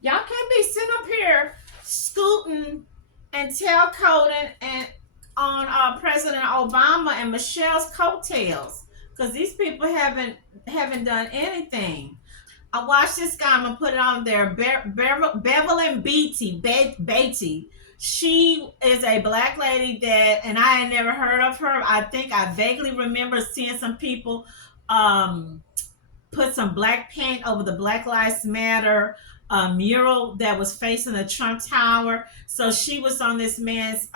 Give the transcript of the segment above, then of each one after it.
Y'all can't be sitting up here scooting and tailcoating and on President Obama and Michelle's coattails, because these people haven't done anything. I watched this guy. I'm gonna put it on there. Bevelyn Beatty. She is a black lady that, and I had never heard of her. I think I vaguely remember seeing some people um, put some black paint over the Black Lives Matter mural that was facing the Trump Tower. So she was on this man's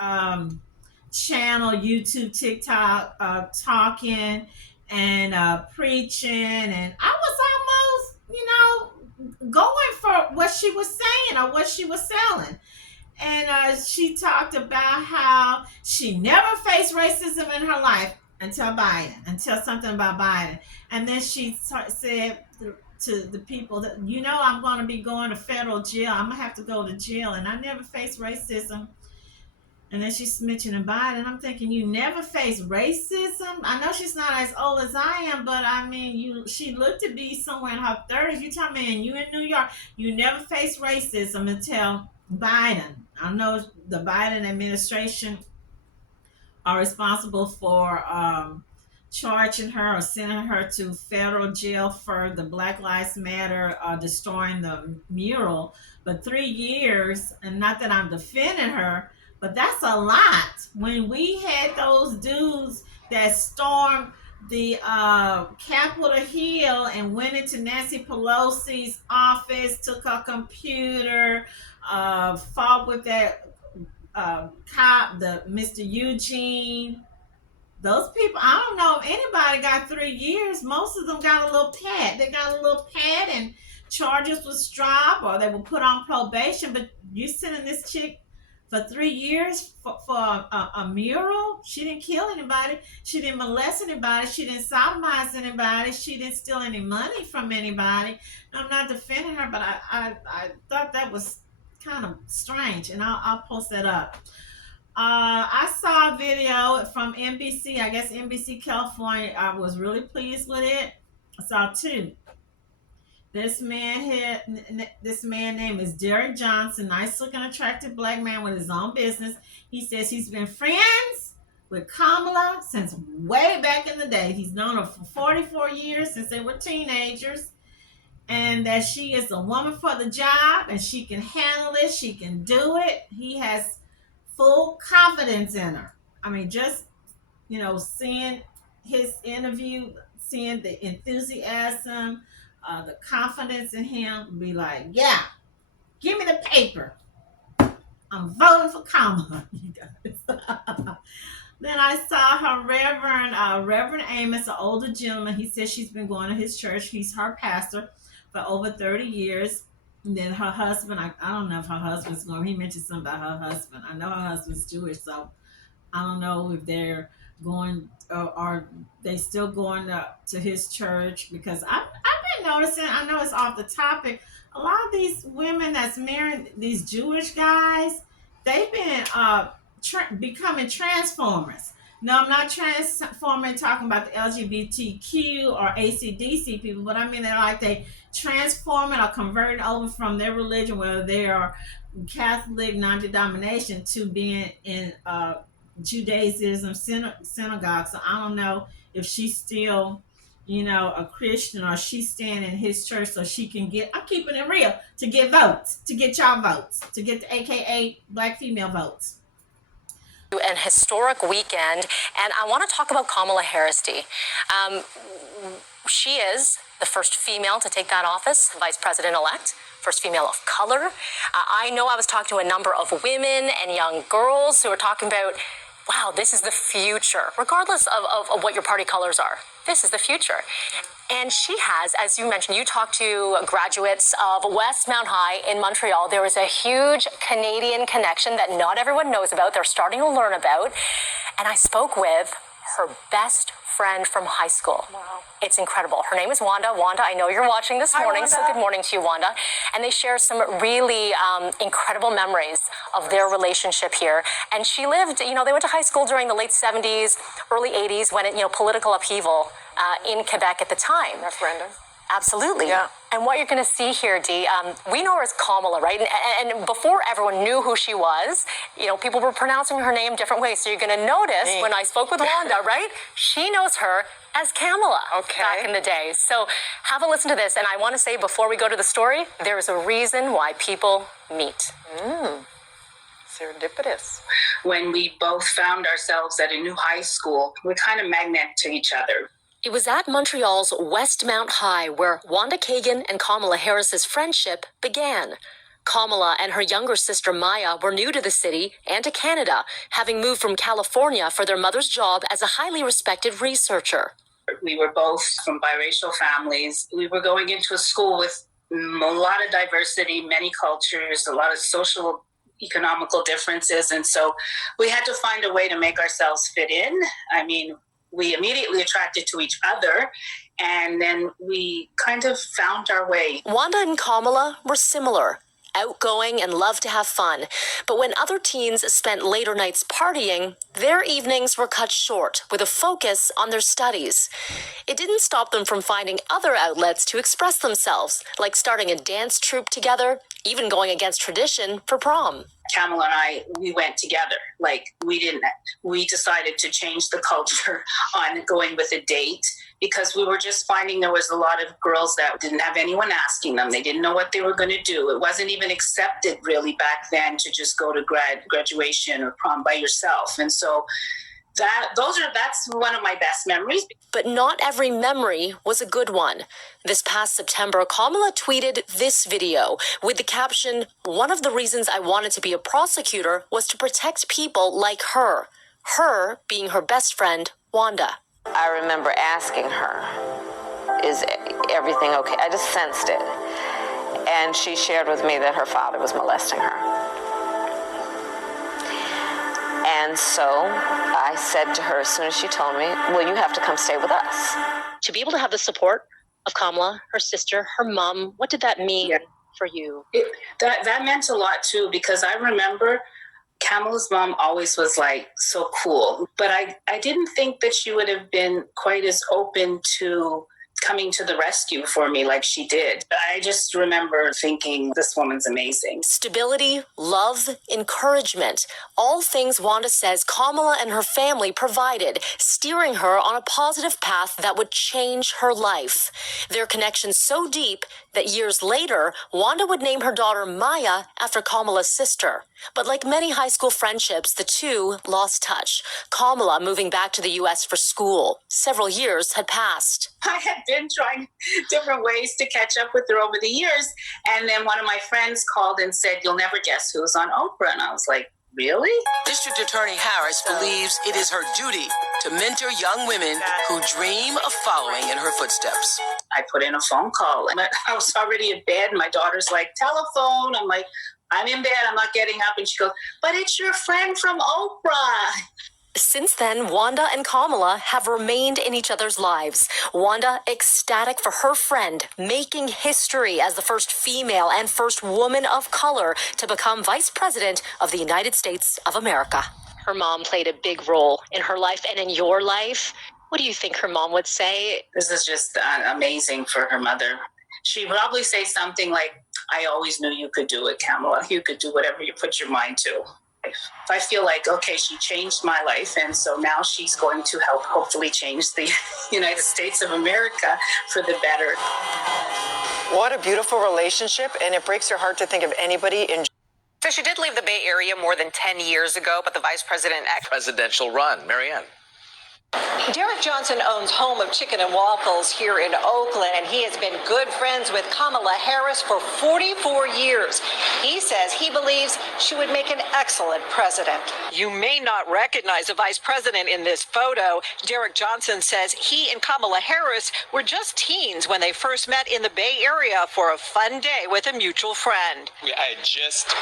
channel, YouTube, TikTok, talking and preaching, and I was almost, going for what she was saying or what she was selling. And she talked about how she never faced racism in her life until something about Biden. And then she said to the people that, I'm going to be going to federal jail. I'm going to have to go to jail. And I never faced racism. And then she's mentioning Biden. I'm thinking, you never faced racism? I know she's not as old as I am, but I mean, she looked to be somewhere in her 30s. You tell me, and you in New York, you never faced racism until Biden. I know the Biden administration are responsible for charging her or sending her to federal jail for the Black Lives Matter destroying the mural. But 3 years, and not that I'm defending her, but that's a lot. When we had those dudes that stormed the Capitol Hill and went into Nancy Pelosi's office, took her computer, fought with that cop, the Mr. Eugene. Those people, I don't know if anybody got 3 years. Most of them got a little pad. They got a little pad and charges was dropped or they were put on probation. But you sending this chick for 3 years for a mural? She didn't kill anybody. She didn't molest anybody. She didn't sodomize anybody. She didn't steal any money from anybody. I'm not defending her, but I thought that was kind of strange, and I'll post that up. I saw a video from NBC, I guess NBC California. I was really pleased with it. I saw two. This man name is Derek Johnson, nice looking, attractive black man with his own business. He says he's been friends with Kamala since way back in the day. He's known her for 44 years, since they were teenagers, and that she is the woman for the job and she can handle it, she can do it. He has full confidence in her. I mean, just, seeing his interview, seeing the enthusiasm, the confidence in him, be like, yeah, give me the paper. I'm voting for Kamala, you guys. Then I saw her Reverend Amos, an older gentleman. He said she's been going to his church. He's her pastor for over 30 years. And then her husband, I don't know if her husband's going. He mentioned something about her husband. I know her husband's Jewish, so I don't know if they're going or are they still going to his church, because I've been noticing, I know it's off the topic, a lot of these women that's marrying these Jewish guys, they've been becoming transformers. No, I'm not transforming talking about the LGBTQ or ACDC people, but I mean they're like they transforming or converting over from their religion, whether they are Catholic, non-denomination, to being in Judaism synagogue. So I don't know if she's still, a Christian, or she's staying in his church so she can get, I'm keeping it real, to get votes, to get y'all votes, to get the AKA black female votes. An historic weekend, and I want to talk about Kamala Harris. She is the first female to take that office, vice president-elect, first female of color. I know I was talking to a number of women and young girls who are talking about, wow, this is the future, regardless of what your party colors are. This is the future. And she has, as you mentioned, you talked to graduates of Westmount High in Montreal. There is a huge Canadian connection that not everyone knows about. They're starting to learn about. And I spoke with her best friend from high school. Wow. It's incredible. Her name is Wanda. Wanda, I know you're watching this morning, so good morning to you, Wanda. And they share some really incredible memories of their relationship here. And she lived, they went to high school during the late 70s, early 80s, when political upheaval in Quebec at the time. Referendum. Absolutely. Yeah. And what you're going to see here, Dee, we know her as Kamala, right? And before everyone knew who she was, people were pronouncing her name different ways. So you're going to notice when I spoke with Wanda, right? She knows her as Kamala back in the day. So have a listen to this. And I want to say before we go to the story, there is a reason why people meet. Serendipitous. When we both found ourselves at a new high school, we're kind of magnet to each other. It was at Montreal's Westmount High where Wanda Kagan and Kamala Harris's friendship began. Kamala and her younger sister Maya were new to the city and to Canada, having moved from California for their mother's job as a highly respected researcher. We were both from biracial families. We were going into a school with a lot of diversity, many cultures, a lot of social, economical differences. And so we had to find a way to make ourselves fit in. I mean, we immediately attracted to each other, and then we kind of found our way. Wanda and Kamala were similar, outgoing and loved to have fun. But when other teens spent later nights partying, their evenings were cut short with a focus on their studies. It didn't stop them from finding other outlets to express themselves, like starting a dance troupe together, even going against tradition for prom. Kamala and I, we went together. We decided to change the culture on going with a date because we were just finding there was a lot of girls that didn't have anyone asking them. They didn't know what they were going to do. It wasn't even accepted really back then to just go to graduation or prom by yourself. And so that's one of my best memories. But not every memory was a good one. This past September, Kamala tweeted this video with the caption, "One of the reasons I wanted to be a prosecutor was to protect people like her." Her being her best friend, Wanda. I remember asking her, is everything okay? I just sensed it. And she shared with me that her father was molesting her. And so I said to her as soon as she told me, well, you have to come stay with us. To be able to have the support of Kamala, her sister, her mom, what did that mean for you? That meant a lot too, because I remember Kamala's mom always was like so cool, but I didn't think that she would have been quite as open to coming to the rescue for me like she did. I just remember thinking, this woman's amazing. Stability, love, encouragement, all things Wanda says Kamala and her family provided, steering her on a positive path that would change her life. Their connection so deep that years later, Wanda would name her daughter Maya after Kamala's sister. But like many high school friendships, the two lost touch. Kamala moving back to the U.S. for school. Several years had passed. I had been trying different ways to catch up with her over the years. And then one of my friends called and said, "You'll never guess who's on Oprah." And I was like, really? District Attorney Harris believes it is her duty to mentor young women who dream of following in her footsteps. I put in a phone call. I was already in bed. My daughter's like, telephone. I'm like, I'm in bed. I'm not getting up. And she goes, but it's your friend from Oprah. Since then, Wanda and Kamala have remained in each other's lives. Wanda ecstatic for her friend, making history as the first female and first woman of color to become Vice President of the United States of America. Her mom played a big role in her life and in your life. What do you think her mom would say? This is just amazing for her mother. She'd probably say something like, I always knew you could do it, Kamala. You could do whatever you put your mind to. I feel like, okay, she changed my life, and so now she's going to help hopefully change the United States of America for the better. What a beautiful relationship, and it breaks your heart to think of anybody in... So she did leave the Bay Area more than 10 years ago, but the vice president... Presidential run. Marianne. Derek Johnson owns Home of Chicken and Waffles here in Oakland, and he has been good friends with Kamala Harris for 44 years. He says he believes she would make an excellent president. You may not recognize the vice president in this photo. Derek Johnson says he and Kamala Harris were just teens when they first met in the Bay Area for a fun day with a mutual friend. I had just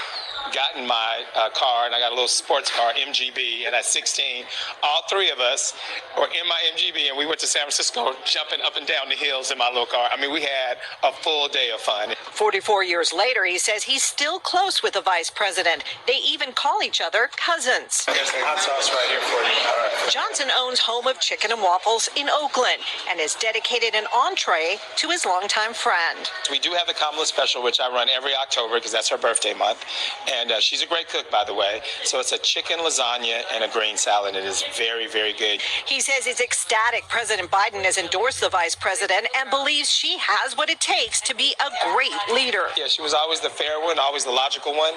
gotten my car, and I got a little sports car, MGB, and at 16, all three of us or in my MGB, and we went to San Francisco jumping up and down the hills in my little car. I mean, we had a full day of fun. 44 years later, he says he's still close with the vice president. They even call each other cousins. There's some hot sauce right here for you. All right. Johnson owns Home of Chicken and Waffles in Oakland and has dedicated an entree to his longtime friend. We do have the Kamala special, which I run every October because that's her birthday month. And she's a great cook, by the way. So it's a chicken lasagna and a green salad. It is very, very good. He says he's ecstatic President Biden has endorsed the vice president and believes she has what it takes to be a great leader. Yeah, she was always the fair one, always the logical one.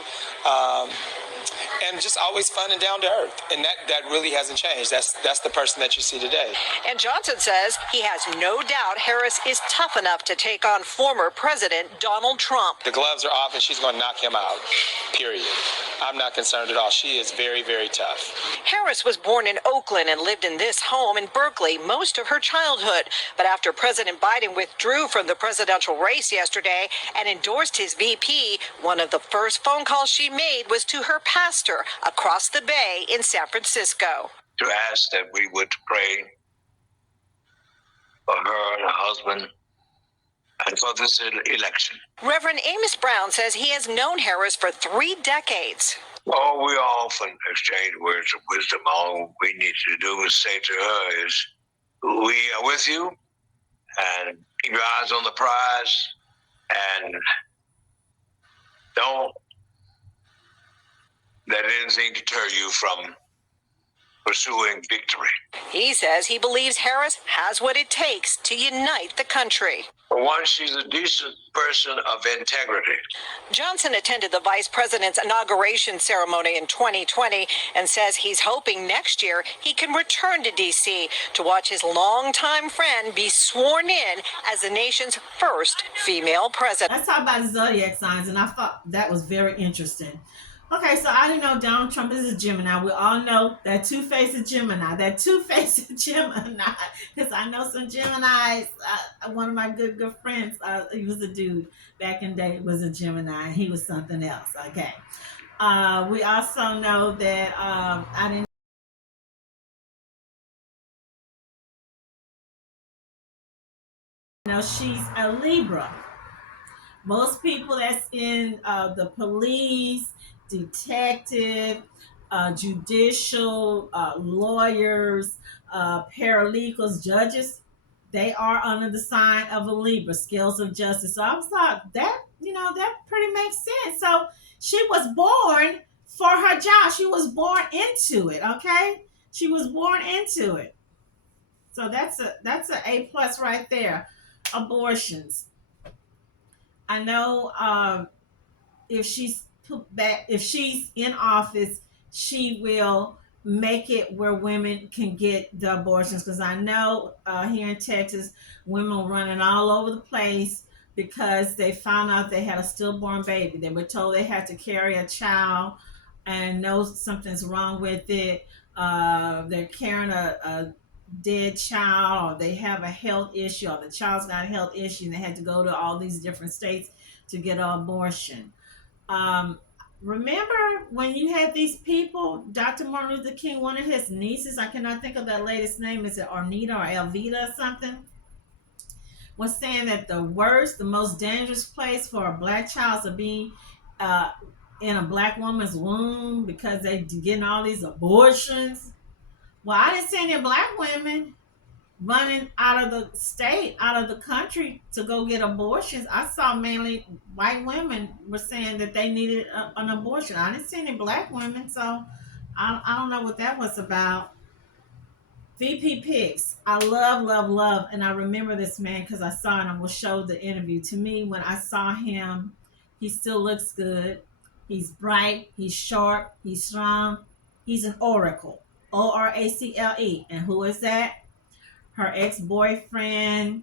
And just always fun and down to earth. And that really hasn't changed. That's the person that you see today. And Johnson says he has no doubt Harris is tough enough to take on former President Donald Trump. The gloves are off and she's going to knock him out, period. I'm not concerned at all. She is very, very tough. Harris was born in Oakland and lived in this home in Berkeley most of her childhood. But after President Biden withdrew from the presidential race yesterday and endorsed his VP, one of the first phone calls she made was to her pastor across the bay in San Francisco. To ask that we would pray for her and her husband and for this election. Reverend Amos Brown says he has known Harris for 3 decades. Oh, we often exchange words of wisdom. All we need to do is say to her is, we are with you, and keep your eyes on the prize, and don't let anything deter you from pursuing victory. He says he believes Harris has what it takes to unite the country. For one, she's a decent person of integrity. Johnson attended the vice president's inauguration ceremony in 2020 and says he's hoping next year he can return to D.C. to watch his longtime friend be sworn in as the nation's first female president. Let's talk about the zodiac signs, and I thought that was very interesting. Okay, so I didn't know Donald Trump is a Gemini. We all know that two-faced Gemini. Because I know some Geminis. One of my good friends, he was a dude back in the day, was a Gemini. He was something else. Okay. We also know that I didn't know she's a Libra. Most people that's in the police, detective, judicial, lawyers, paralegals, judges, they are under the sign of a Libra, scales of justice. So I was like, that pretty makes sense. So she was born for her job. She was born into it, okay? She was born into it. So that's a A+ right there. Abortions. I know if she's in office, she will make it where women can get the abortions. Because I know here in Texas, women were running all over the place because they found out they had a stillborn baby. They were told they had to carry a child and know something's wrong with it. They're carrying a dead child, or they have a health issue, or the child's got a health issue, and they had to go to all these different states to get an abortion. Remember when you had these people, Dr. Martin Luther King, one of his nieces, I cannot think of that lady's name, is it Ornita or Elvita or something, was saying that the most dangerous place for a black child to be in a black woman's womb because they getting all these abortions. Well, I didn't see any black women running out of the state, out of the country to go get abortions. I saw mainly white women were saying that they needed an abortion. I didn't see any black women, so I don't know what that was about. VP Picks. I love, and I remember this man because I saw it and will show the interview. To me, when I saw him, he still looks good. He's bright, he's sharp, he's strong. He's an oracle. Oracle. And who is that? Her ex-boyfriend,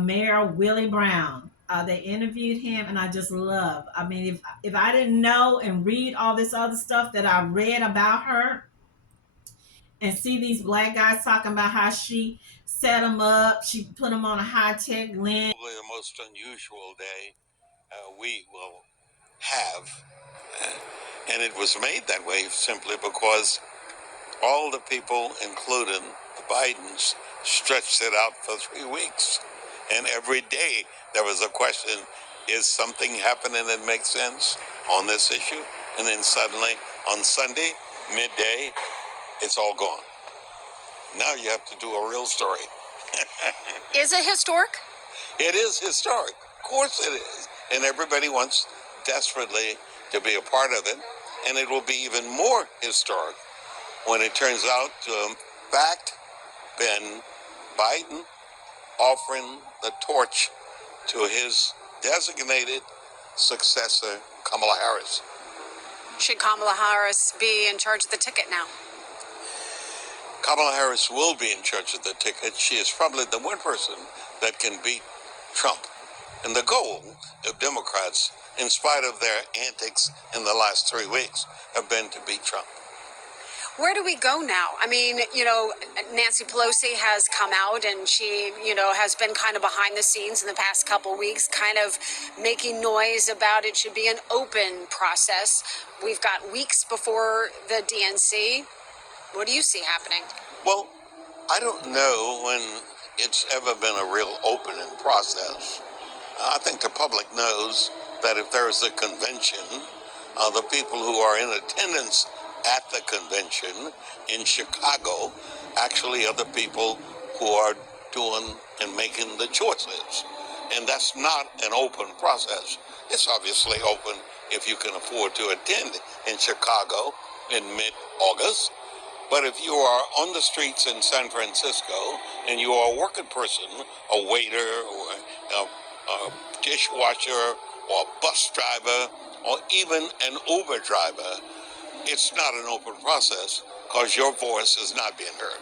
Mayor Willie Brown. They interviewed him, and I just love. I mean, if I didn't know and read all this other stuff that I read about her, and see these black guys talking about how she set them up, she put them on a high-tech lens. Probably the most unusual day we will have, and it was made that way simply because all the people, including The Bidens stretched it out for 3 weeks. And every day there was a question, is something happening that makes sense on this issue? And then suddenly on Sunday, midday, it's all gone. Now you have to do a real story. Is it historic? It is historic. Of course it is. And everybody wants desperately to be a part of it. And it will be even more historic when it turns out to, in fact, been Biden offering the torch to his designated successor, Kamala Harris. Should Kamala Harris be in charge of the ticket now? Kamala Harris will be in charge of the ticket. She is probably the one person that can beat Trump. And the goal of Democrats, in spite of their antics in the last 3 weeks, have been to beat Trump. Where do we go now? I mean, Nancy Pelosi has come out and she, has been kind of behind the scenes in the past couple weeks, kind of making noise about it should be an open process. We've got weeks before the DNC. What do you see happening? Well, I don't know when it's ever been a real opening process. I think the public knows that if there is a convention, the people who are in attendance at the convention in Chicago actually are the people who are doing and making the choices. And that's not an open process. It's obviously open if you can afford to attend in Chicago in mid-August. But if you are on the streets in San Francisco and you are a working person, a waiter or a dishwasher or a bus driver or even an Uber driver, it's not an open process because your voice is not being heard.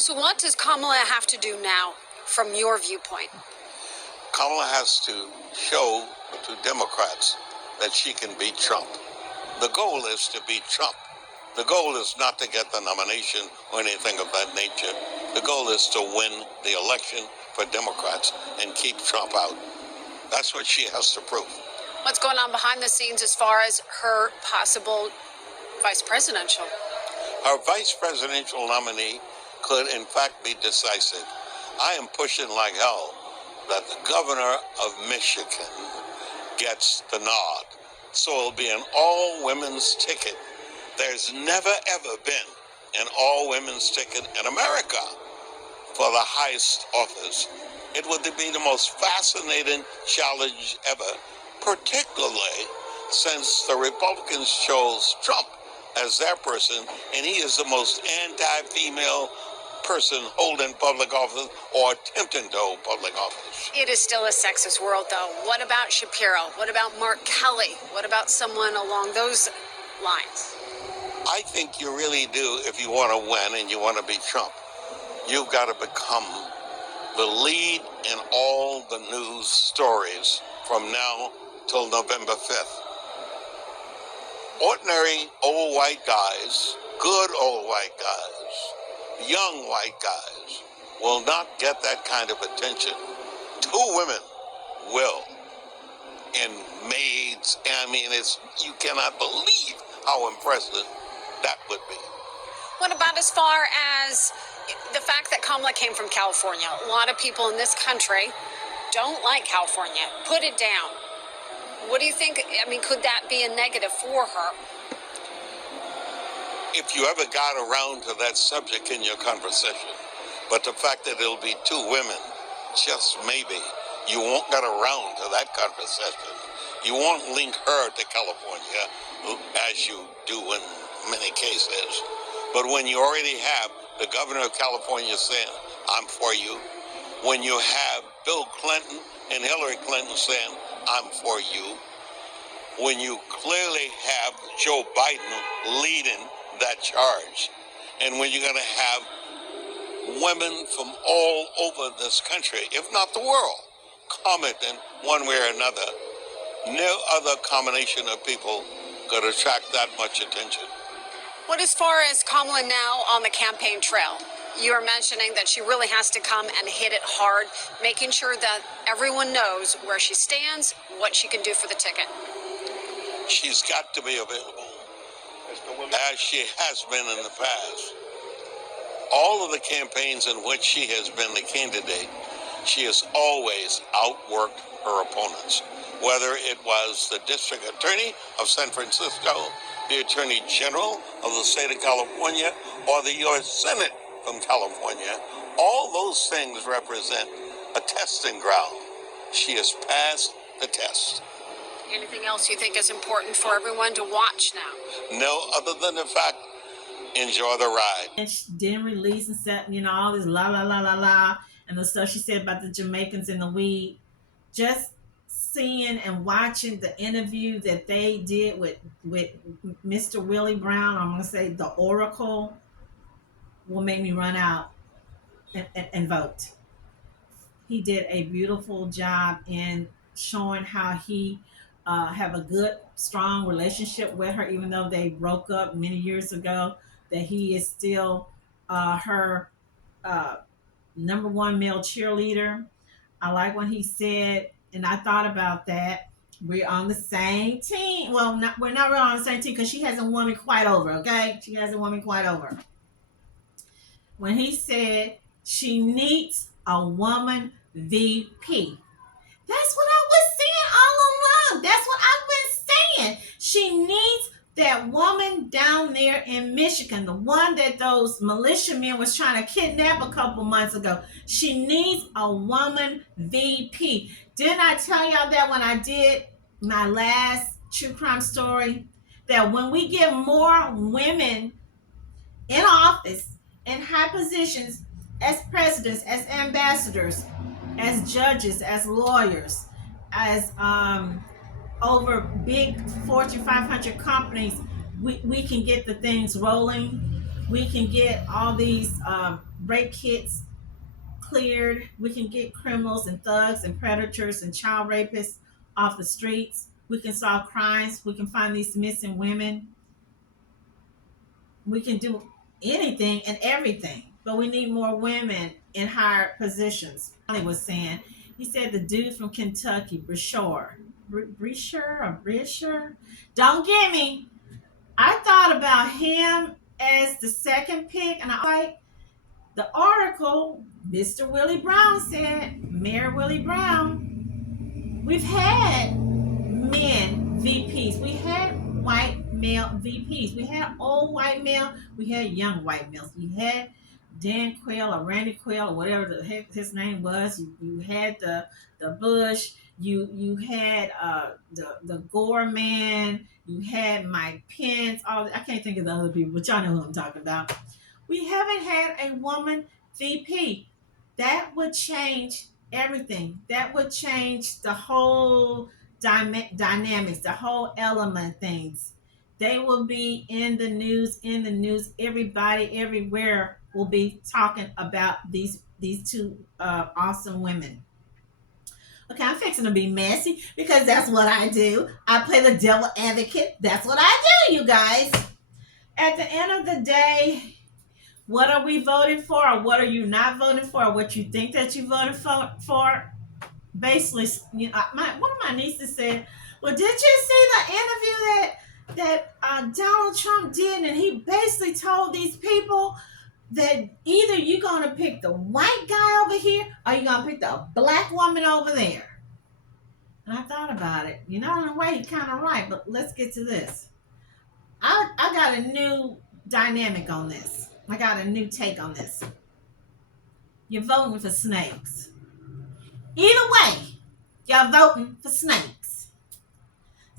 So what does Kamala have to do now from your viewpoint? Kamala has to show to Democrats that she can beat Trump. The goal is to beat Trump. The goal is not to get the nomination or anything of that nature. The goal is to win the election for Democrats and keep Trump out. That's what she has to prove. What's going on behind the scenes as far as her possible vice presidential? Our vice presidential nominee could, in fact, be decisive. I am pushing like hell that the governor of Michigan gets the nod. So it'll be an all-women's ticket. There's never, ever been an all-women's ticket in America for the highest office. It would be the most fascinating challenge ever, particularly since the Republicans chose Trump as their person, and he is the most anti-female person holding public office or attempting to hold public office. It is still a sexist world, though. What about Shapiro? What about Mark Kelly? What about someone along those lines? I think you really do, if you want to win and you want to beat Trump, you've got to become the lead in all the news stories from now till November 5th. Ordinary old white guys, good old white guys, young white guys will not get that kind of attention. 2 women will. And maids, you cannot believe how impressive that would be. What about as far as the fact that Kamala came from California? A lot of people in this country don't like California. Put it down. What do you think? Could that be a negative for her? If you ever got around to that subject in your conversation, but the fact that it'll be 2 women, just maybe, you won't get around to that conversation. You won't link her to California, as you do in many cases. But when you already have the governor of California saying, I'm for you, when you have Bill Clinton and Hillary Clinton saying, I'm for you, when you clearly have Joe Biden leading that charge, and when you're going to have women from all over this country, if not the world, commenting one way or another, no other combination of people could attract that much attention. What as far as Kamala now on the campaign trail? You are mentioning that she really has to come and hit it hard, making sure that everyone knows where she stands, what she can do for the ticket. She's got to be available, as she has been in the past. All of the campaigns in which she has been the candidate, she has always outworked her opponents. Whether it was the district attorney of San Francisco, the attorney general of the state of California, or the U.S. Senate from California, all those things represent a testing ground. She has passed the test. Anything else you think is important for everyone to watch now? No, other than the fact, enjoy the ride. And she didn't release and said, all this la la la la la and the stuff she said about the Jamaicans and the weed. Just seeing and watching the interview that they did with Mr. Willie Brown, I'm going to say the Oracle, will make me run out and vote. He did a beautiful job in showing how he have a good, strong relationship with her, even though they broke up many years ago, that he is still her number one male cheerleader. I like when he said, and I thought about that, we're on the same team. Well, we're not really on the same team because she hasn't won me quite over, okay? She hasn't won me quite over. When he said she needs a woman VP. That's what I was saying all along. That's what I've been saying. She needs that woman down there in Michigan, the one that those militiamen was trying to kidnap a couple months ago. She needs a woman VP. Didn't I tell y'all that when I did my last true crime story? That when we get more women in office, in high positions, as presidents, as ambassadors, as judges, as lawyers, as over big Fortune 500 companies, we can get the things rolling. We can get all these rape kits cleared. We can get criminals and thugs and predators and child rapists off the streets. We can solve crimes. We can find these missing women. We can do anything and everything, but we need more women in higher positions. He was saying, he said the dude from Kentucky, Brasher, don't get me. I thought about him as the second pick, and I like the article. Mr. Willie Brown said, Mayor Willie Brown, we've had men VPs, we had white male VPs, we had old white male, we had young white males, we had Dan Quayle or Randy Quayle or whatever the heck his name was. You had the Bush. You had the Gore man. You had Mike Pence. I can't think of the other people, but y'all know who I'm talking about. We haven't had a woman VP. That would change everything. That would change the whole dynamics, the whole element things. They will be in the news. Everybody, everywhere will be talking about these two awesome women. Okay, I'm fixing to be messy because that's what I do. I play the devil advocate. That's what I do, you guys. At the end of the day, what are we voting for, or what are you not voting for, or what you think that you voted for? Basically, one of my nieces said, well, did you see the interview that Donald Trump did? And he basically told these people that either you're going to pick the white guy over here or you're going to pick the black woman over there. And I thought about it. In a way, he's kind of right, but let's get to this. I got a new dynamic on this. I got a new take on this. You're voting for snakes. Either way, y'all voting for snakes.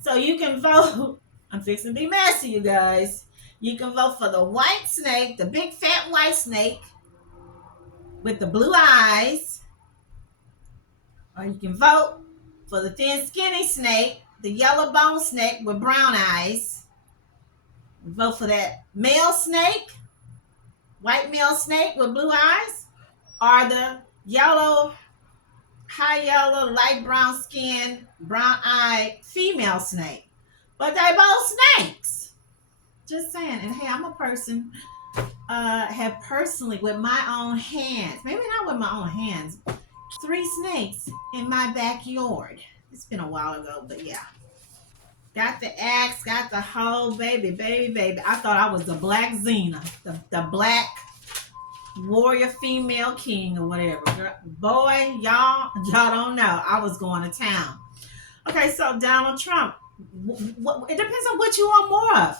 So you can vote. I'm fixing to be messy, you guys. You can vote for the white snake, the big fat white snake with the blue eyes. Or you can vote for the thin skinny snake, the yellow bone snake with brown eyes. Vote for that male snake, white male snake with blue eyes, or the yellow, high yellow, light brown skin, brown eyed female snake. But they both snakes. Just saying. And hey, I'm a person, have personally, with my own hands, maybe not with my own hands, 3 snakes in my backyard. It's been a while ago, but yeah. Got the axe, got the hoe, baby. I thought I was the black Xena, the black warrior female king or whatever. Boy, y'all don't know. I was going to town. Okay, so Donald Trump. It depends on what you want more of.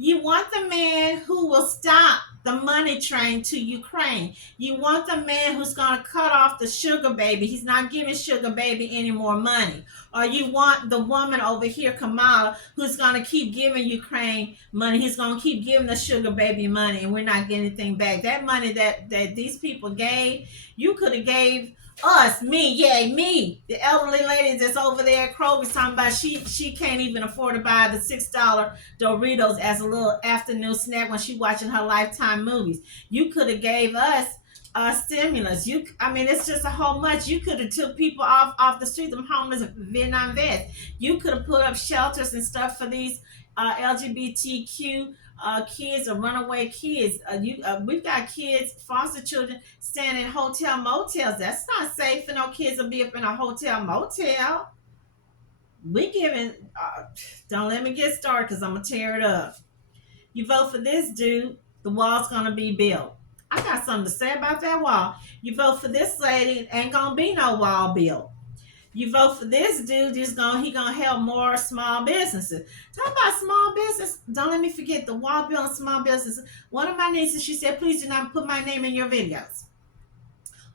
You want the man who will stop the money train to Ukraine. You want the man who's going to cut off the sugar baby. He's not giving sugar baby any more money. Or you want the woman over here, Kamala, who's going to keep giving Ukraine money. He's going to keep giving the sugar baby money, and we're not getting anything back. That money that these people gave, you could have gave us, me, the elderly lady that's over there at Kroger's talking about she can't even afford to buy the $6 Doritos as a little afternoon snack when she watching her Lifetime movies. You could have gave us stimulus. It's just a whole much. You could have took people off the street, them homeless Vietnam vets. You could have put up shelters and stuff for these LGBTQ kids or runaway kids. We've got kids, foster children, staying in hotel motels. That's not safe for no kids to be up in a hotel motel. We giving. Don't let me get started because I'm gonna tear it up. You vote for this dude, the wall's gonna be built. I got something to say about that wall. You vote for this lady, ain't gonna be no wall built. You vote for this dude, he gonna help more small businesses. Talk about small business. Don't let me forget the wall building small businesses. One of my nieces, she said, please do not put my name in your videos.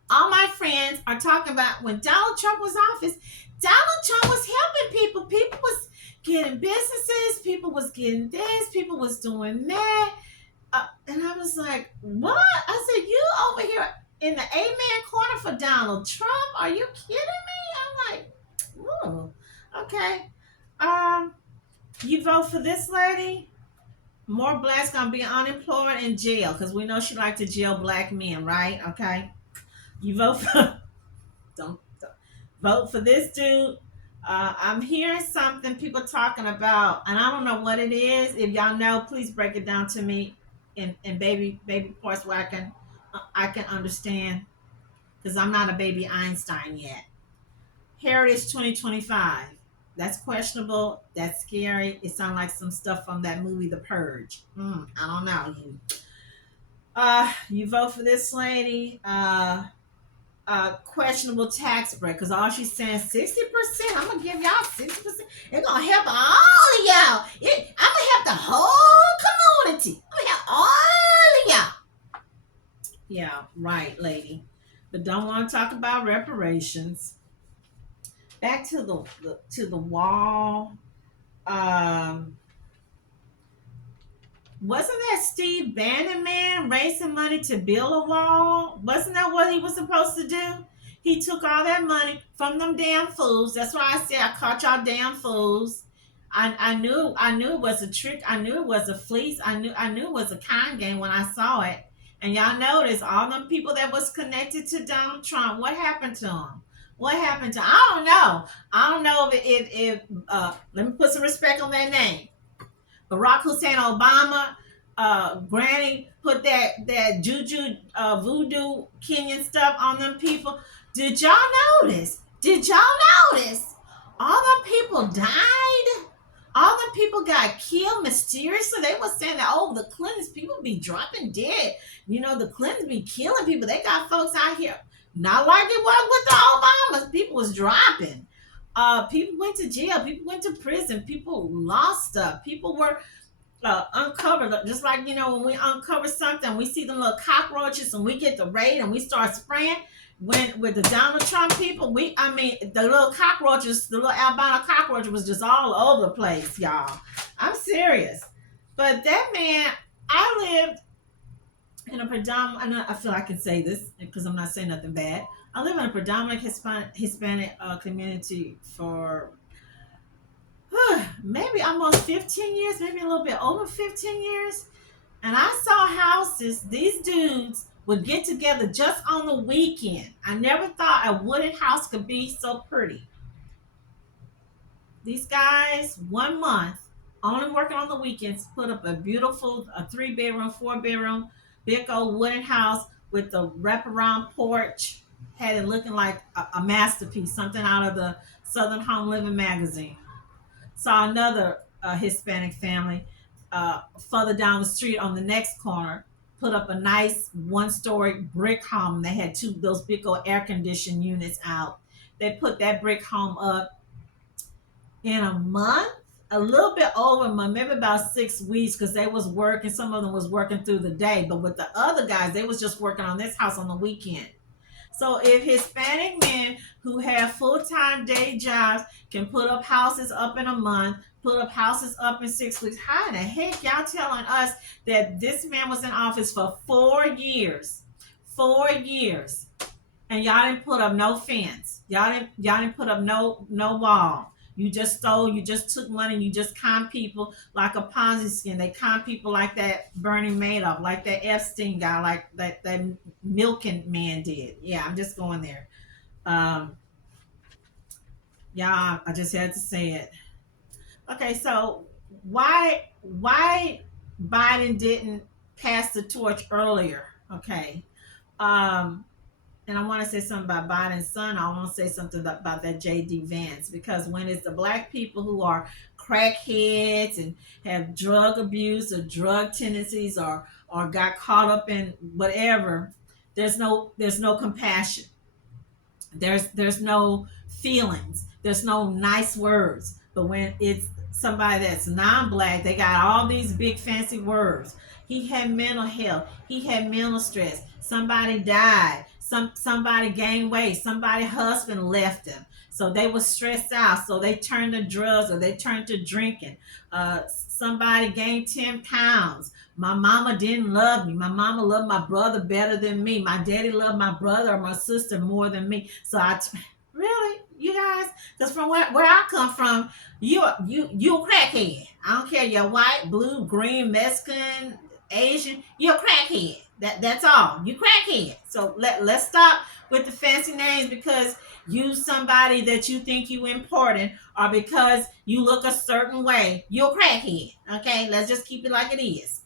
All my friends are talking about when Donald Trump was in office, Donald Trump was helping people. People was getting businesses. People was getting this. People was doing that. And I was like, what? I said, you over here in the amen corner for Donald Trump? Are you kidding me? I'm like, oh, okay. You vote for this lady, more blacks gonna be unemployed in jail because we know she like to jail black men, right? Okay. You vote for don't vote for this dude. I'm hearing something people talking about, and I don't know what it is. If y'all know, please break it down to me in baby parts where I can understand, because I'm not a baby Einstein yet. Heritage 2025. That's questionable. That's scary. It sounds like some stuff from that movie, The Purge. I don't know. You vote for this lady. Questionable tax break, because all she's saying 60%. I'm gonna give y'all 60%. It's gonna help all of y'all. I'm gonna help the whole community. I'm gonna help all of y'all. Yeah, right, lady. But don't want to talk about reparations. Back to the wall. Wasn't that Steve Bannon man raising money to build a wall? Wasn't that what he was supposed to do? He took all that money from them damn fools. That's why I said I caught y'all damn fools. I knew it was a trick. I knew it was a fleece. I knew it was a con game when I saw it. And y'all notice all them people that was connected to Donald Trump. What happened to them? What happened to? I don't know. I don't know if let me put some respect on that name. Barack Hussein Obama, Granny put that juju voodoo Kenyan stuff on them people. Did y'all notice? All the people died? All the people got killed mysteriously? They were saying that, oh, the Clintons, people be dropping dead. The Clintons be killing people. They got folks out here. Not like it was with the Obamas. People was dropping. People went to jail. People went to prison. People lost stuff. People were uncovered. Just like, when we uncover something, we see them little cockroaches and we get the raid and we start spraying. With the Donald Trump people, the little cockroaches, the little albino cockroach was just all over the place, y'all. I'm serious. But that man, I lived in a predominant, I feel I can say this because I'm not saying nothing bad. I live in a predominant Hispanic community for maybe almost 15 years, maybe a little bit over 15 years. And I saw houses, these dudes would get together just on the weekend. I never thought a wooden house could be so pretty. These guys, 1 month, only working on the weekends, put up a beautiful 3-bedroom, 4-bedroom, big old wooden house with the wraparound porch. Had it looking like a masterpiece, something out of the Southern Home Living magazine. Saw another Hispanic family further down the street on the next corner, put up a nice one-story brick home. They had those big old air conditioned units out. They put that brick home up in a month, a little bit over a month, maybe about 6 weeks, because they was working. Some of them was working through the day, but with the other guys, they was just working on this house on the weekend. So if Hispanic men who have full-time day jobs can put up houses up in a month, put up houses up in 6 weeks, how in the heck y'all telling us that this man was in office for 4 years? 4 years. And y'all didn't put up no fence. Y'all didn't put up no wall. You just stole, you just took money, you just con people like a Ponzi scheme. They con people like that Bernie Madoff, like that Epstein guy, like that Milken man did. Yeah, I'm just going there. Yeah, I just had to say it. Okay, so why Biden didn't pass the torch earlier? Okay. And I want to say something about Biden's son. I want to say something about that J.D. Vance, because when it's the black people who are crackheads and have drug abuse or drug tendencies or got caught up in whatever, there's no compassion. There's no feelings. There's no nice words. But when it's somebody that's non-black, they got all these big fancy words. He had mental health. He had mental stress. Somebody died. Somebody gained weight. Somebody's husband left him. So they were stressed out. So they turned to drugs or they turned to drinking. Somebody gained 10 pounds. My mama didn't love me. My mama loved my brother better than me. My daddy loved my brother or my sister more than me. So really, you guys, because from where I come from, you a crackhead. I don't care you're white, blue, green, Mexican, Asian. You're a crackhead. That's all. You crackhead. So let's stop with the fancy names because you somebody that you think you important or because you look a certain way. You're a crackhead. Okay, let's just keep it like it is.